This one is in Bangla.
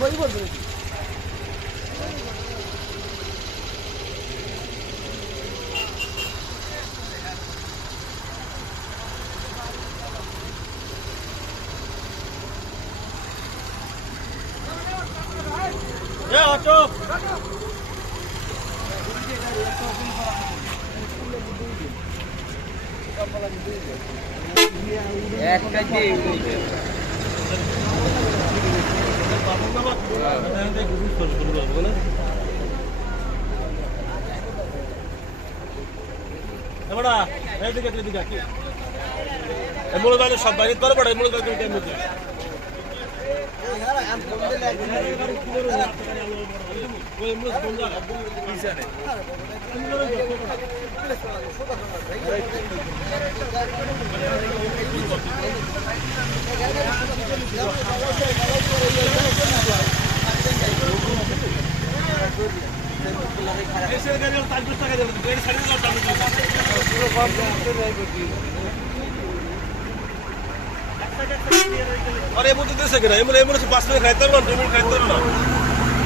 বই বলব। অটো একটা দিয়ে সব বাইরে করে পড়ে এমন বাইরে আরে এমন দেশে কেনা? এমন এমন পাঁচ মিনিট খাইতে পারব না দুই মিনিট